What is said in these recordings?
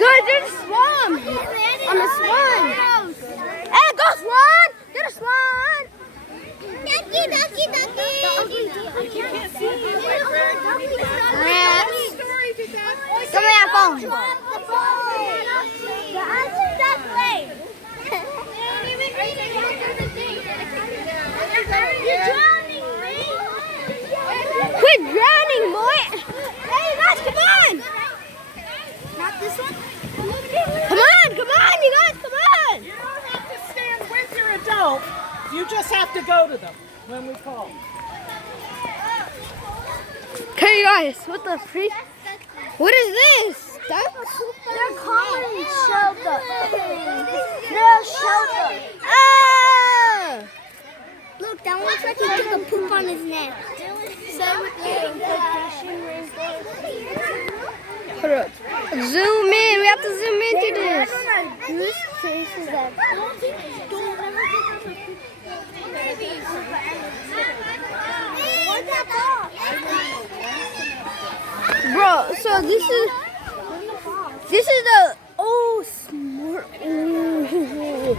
Guys, there's a swan. On the swan. Hey, go swan. Get a swan. Ducky, ducky, ducky. You can't see me, my friend. Give me that phone. The answer's that way. You're drowning, man. Quit drowning, boy. Hey, guys, come on. Not this one? Come on, you guys, come on. You don't have to stand with your adult. You just have to go to them when we call. Okay, guys, what the freak? What is this? Ducks? They're common shell ducks. They're shell ducks. Ah! Look, that one looks like he took a poop on his neck. Same with Hold up. Zoom in. We have to zoom into this. Whose face is that? What's that Bro, so this is the smart. Ooh.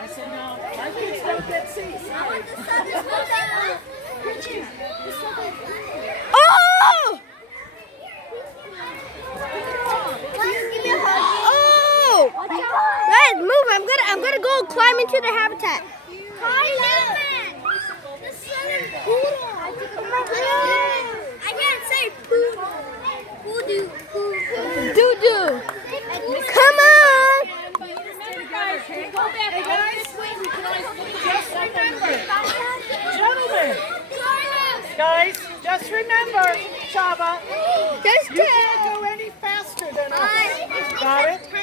I said, no, my kids don't get seats. Oh! Oh! Guys, move! I'm gonna go climb into the habitat. I can't say poo. Poo-doo. Doo-doo. Come on! Hey guys, just remember, gentlemen, guys, just remember, Chava, Just you can't go any faster than us. Got it? Can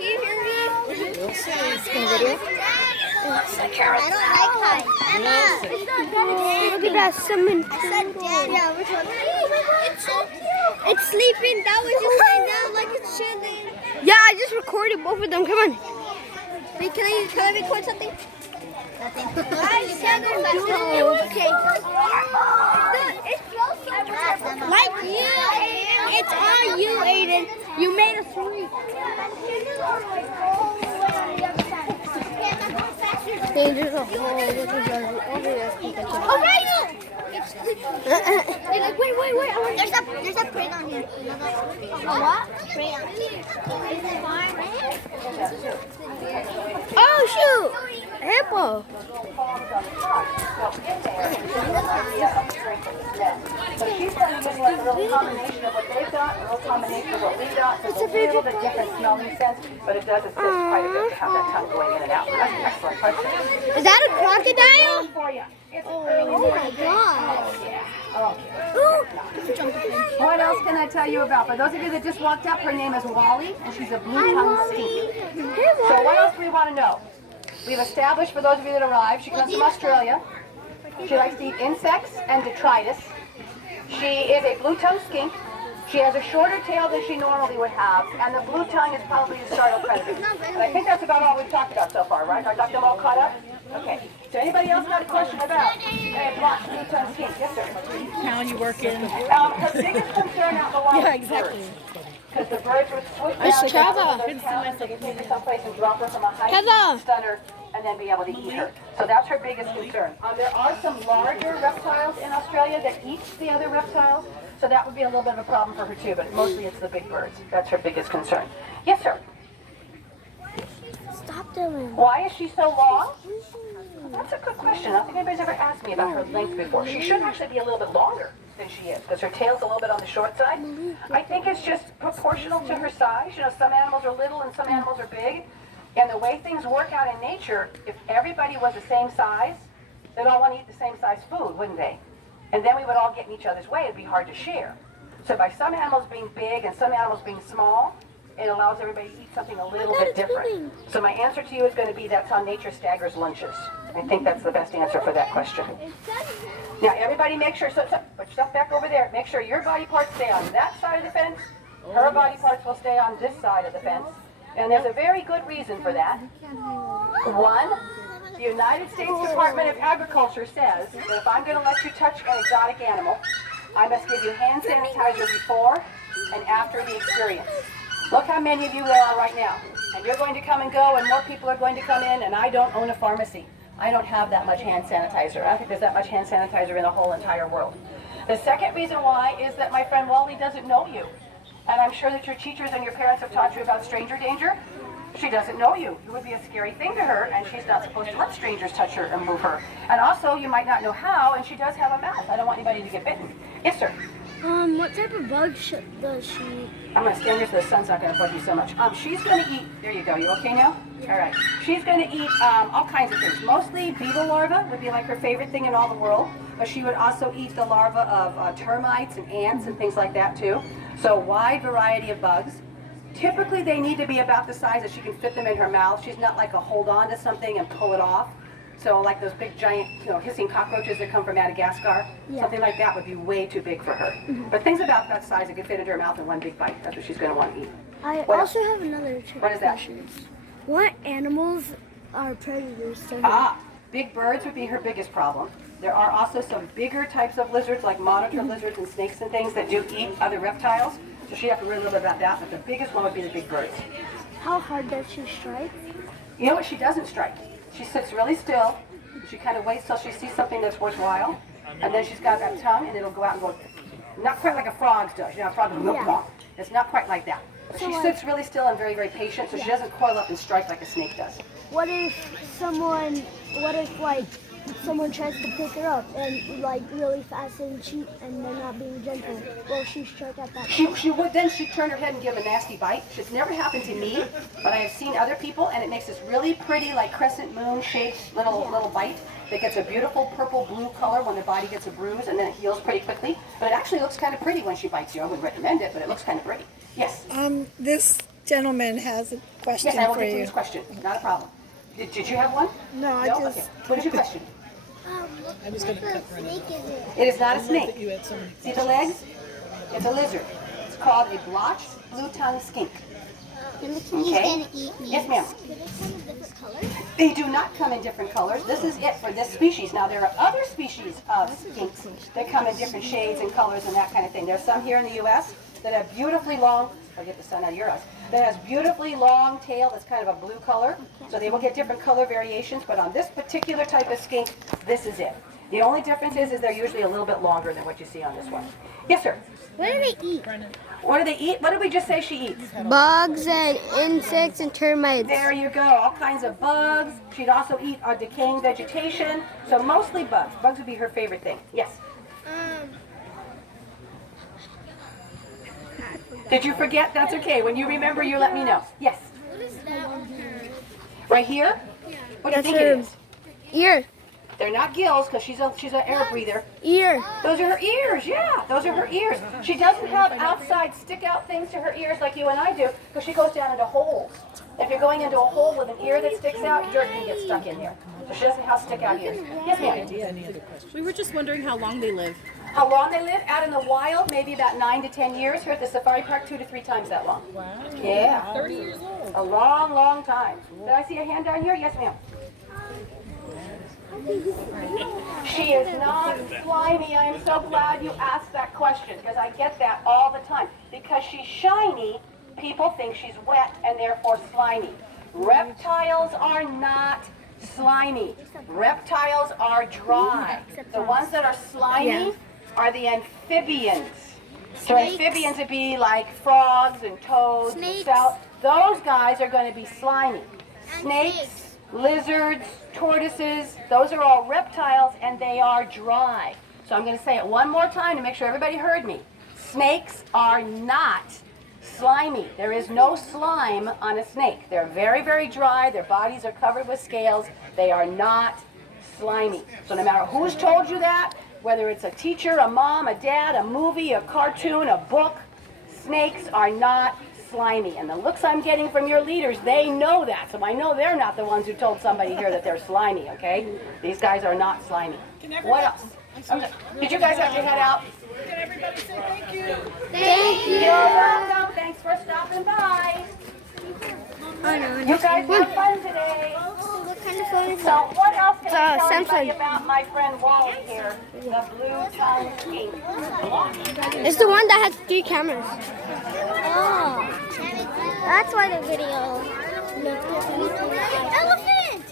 you hear me? We'll see. It's I don't like heights. look at that salmon. I said, Dad, yeah, which one? It's so cute. It's sleeping. That was just lying down like it's chilling. Yeah, I just recorded both of them. Come on. Wait, can I record something? Nothing. Okay. Like you. It's on you, Aiden. You made us sleep. Hey, there's a hole. Oh, right. You're like, wait. There's a pig on here. What? Prey on here. Is it mine? Oh, shoot. Hippo. So she's going to give you a little combination of what they've got, a little combination of what we got. So it's a little bit different smelling sense, but it does assist quite a bit to have that tongue going in and out. That's an excellent question. Is that a crocodile? For you. Oh my god. What else can I tell you about? For those of you that just walked up, her name is Wally, and she's a blue-tongued skink. So what else do we want to know? We've established, for those of you that arrived, she comes from Australia. She likes to eat insects and detritus. She is a blue-tongued skink. She has a shorter tail than she normally would have, and the blue tongue is probably a startled predator. And I think that's about all we've talked about so far, right? I got them all caught up? Okay. So anybody else got a question about a block blue-tongued skink? Yes, sir. town you work in. Her biggest concern out the wild. Yeah, exactly. Because the birds would swoop down. It's Chava. Take her someplace and drop her from a height, Chava. stun her, and then be able to eat her. So that's her biggest concern. There are some larger reptiles in Australia that eat the other reptiles, so that would be a little bit of a problem for her too, but mostly it's the big birds. That's her biggest concern. Yes, sir. Stop doing. Why is she so long? That's a good question. I don't think anybody's ever asked me about her length before. She should actually be a little bit longer than she is, because her tail's a little bit on the short side. I think it's just proportional to her size. You know, some animals are little and some animals are big. And the way things work out in nature, if everybody was the same size, they'd all want to eat the same size food, wouldn't they? And then we would all get in each other's way. It'd be hard to share. So by some animals being big and some animals being small, it allows everybody to eat something a little bit different. So my answer to you is going to be that's how nature staggers lunches. I think that's the best answer for that question. Now everybody make sure, so put stuff back over there. Make sure your body parts stay on that side of the fence. Her body parts will stay on this side of the fence. And there's a very good reason for that. One, the United States Department of Agriculture says that if I'm going to let you touch an exotic animal, I must give you hand sanitizer before and after the experience. Look how many of you there are right now. And you're going to come and go, and more people are going to come in, and I don't own a pharmacy. I don't have that much hand sanitizer. I don't think there's that much hand sanitizer in the whole entire world. The second reason why is that my friend Wally doesn't know you. And I'm sure that your teachers and your parents have taught you about stranger danger. She doesn't know you. It would be a scary thing to her, and she's not supposed to let strangers touch her and move her. And also, you might not know how, and she does have a mouth. I don't want anybody to get bitten. Yes, sir. What type of bug does she? I'm going to stand here so the sun's not going to bug you so much. She's going to eat, there you go, you okay now? Yeah. All right. She's going to eat all kinds of things. Mostly beetle larvae would be like her favorite thing in all the world, but she would also eat the larvae of termites and ants and things like that too. So wide variety of bugs. Typically they need to be about the size that she can fit them in her mouth. She's not like a hold on to something and pull it off. So like those big giant, hissing cockroaches that come from Madagascar, something like that would be way too big for her. But things about that size that can fit into her mouth in one big bite, that's what she's going to want to eat. I What also else? have another trick What is that? question. What animals are predators to her? Big birds would be her biggest problem. There are also some bigger types of lizards like monitor lizards and snakes and things that do eat other reptiles. So she'd have to read a little bit about that, but the biggest one would be the big birds. How hard does she strike? You know what? She doesn't strike. She sits really still. She kind of waits till she sees something that's worthwhile, and then she's got that tongue, and it'll go out and go, not quite like a frog does. You know, a frog will go, It's not quite like that. But she sits really still and very, very patient, so she doesn't coil up and strike like a snake does. What if someone tries to pick her up and like really fast and cheat and they're not being gentle? Will she strike at that point? She would then she'd turn her head and give a nasty bite. It's never happened to me, but I have seen other people, and it makes this really pretty, like crescent moon shaped little bite that gets a beautiful purple blue color when the body gets a bruise, and then it heals pretty quickly. But it actually looks kind of pretty when she bites you. I wouldn't recommend it, but it looks kind of pretty. Yes. This gentleman has a question Yes, I will for get to you. his question. Not a problem. Did you have one? No, I just. Okay. What is your question? I was going to cut right Snake is it? It is not a snake. You had so many. See the legs? It's a lizard. It's called a blotched blue-tongued skink. And the Okay. gonna eat me. Yes, ma'am. Do they come in different colors? They do not come in different colors. This is it for this species. Now, there are other species of skinks that come in different shades and colors and that kind of thing. There's some here in the U.S. that have beautifully long, I'll get the sun out of your eyes, that has beautifully long tail that's kind of a blue color. So they will get different color variations, but on this particular type of skink, this is it. The only difference is they're usually a little bit longer than what you see on this one. Yes, sir. What do they eat? What do they eat? What did we just say she eats? Bugs and insects and termites. There you go, all kinds of bugs. She'd also eat decaying vegetation. So mostly bugs. Bugs would be her favorite thing. Yes. Did you forget? That's okay. When you remember, you let me know. Yes. What is that on her? Right here? What do you That's think it her is? ear. They're not gills because she's an air breather. Ear. Those are her ears, yeah. Those are her ears. She doesn't have outside stick out things to her ears like you and I do because she goes down into holes. If you're going into a hole with an ear that sticks out, dirt can get stuck in here. So she doesn't have stick out ears. Yes, ma'am. We were just wondering how long they live. How long they live? Out in the wild, maybe about 9 to 10 years. Here at the safari park, 2 to 3 times that long. Wow. Yeah. 30 years old. A long, long time. Did I see a hand down here? Yes, ma'am. She is not slimy. I am so glad you asked that question because I get that all the time. Because she's shiny, people think she's wet and therefore slimy. Reptiles are not slimy. Reptiles are dry. The ones that are slimy are the amphibians. So amphibians would be like frogs and toads and Snakes. those guys are going to be slimy. Snakes, lizards, tortoises, those are all reptiles and they are dry. So I'm going to say it one more time to make sure everybody heard me. Snakes are not slimy. There is no slime on a snake. They're very, very dry. Their bodies are covered with scales. They are not slimy. So no matter who's told you that, whether it's a teacher, a mom, a dad, a movie, a cartoon, a book, snakes are not slimy. And the looks I'm getting from your leaders, they know that. So I know they're not the ones who told somebody here that they're slimy, okay? These guys are not slimy. What else? Okay. Did you guys have to head out? Can everybody say thank you? Thank you. You're welcome. Thanks for stopping by. Oh no. You guys had fun today. Oh, what kind of phone is So what else can Tell everybody Samsung. about my friend Wally here, the blue tongue skink. It's the one that has 3 cameras. Oh, that's why the video. Elephant!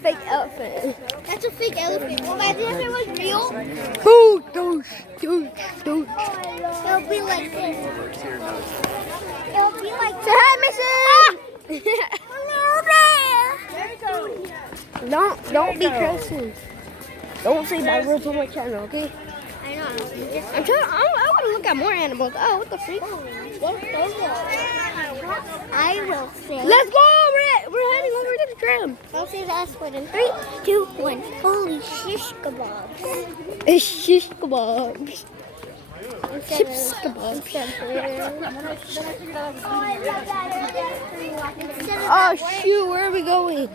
Fake elephant. That's a fake elephant. Imagine if it was real. Ooh, douche. It'll be like this. It'll be like Say hi, Mason. Don't be cursing. Don't say bad words on my channel, okay? I know. I want to look at more animals. Oh, what the freak? I will say. Let's go. We're heading over to the tram. I'll say that's what in 3, 2, 1. Holy shish kebabs. It's shish kebabs. Chips kebabs. Oh shoot, where are we going?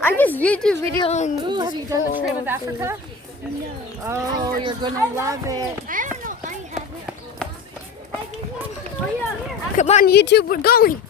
I'm just YouTube videoing. Ooh, have you done the Tram of Africa? No. Oh, you're gonna love it. I don't know. I haven't. Oh, yeah. Come on, YouTube, we're going.